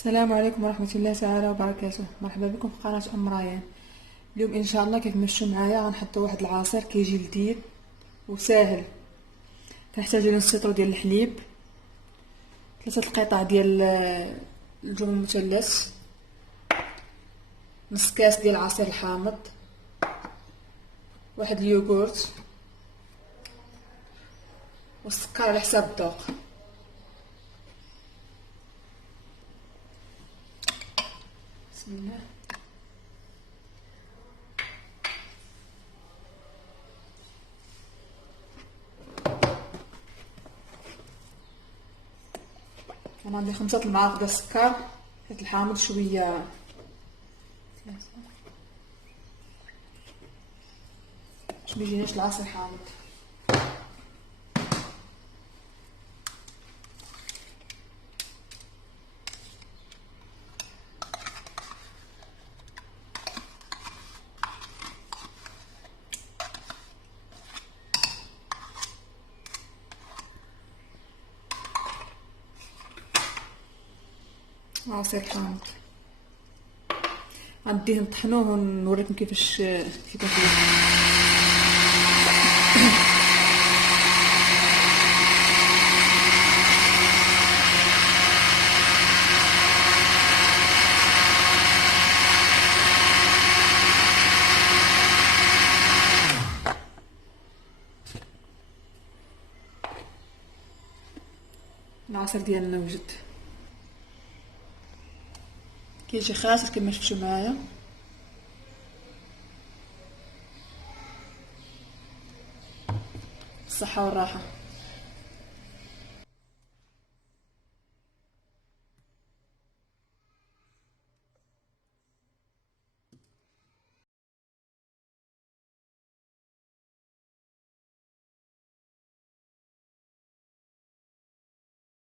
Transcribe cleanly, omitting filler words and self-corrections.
السلام عليكم ورحمة الله تعالى وبركاته. مرحبا بكم في قناة ام ريان. اليوم ان شاء الله كيف مشوا معايا غنحطوا واحد العصير كيجي لذيذ وساهل. كنحتاجو نص لتر ديال الحليب، 3 القطع ديال الجبن المثلث، نص كاس ديال عصير الحامض، واحد الياغورت، والسكر على حساب الذوق. بسم الله. انا عندي 5 المعالق ديال السكر، حيت الحامض شويه 3 باش ميجيناش العصير حامض. عصير حامض غنديه نطحنوه ونوريكم كيفاش كيدير. العصير ديالنا وجد، كيجي خاسر كما شفتوا معايا. الصحة والراحة.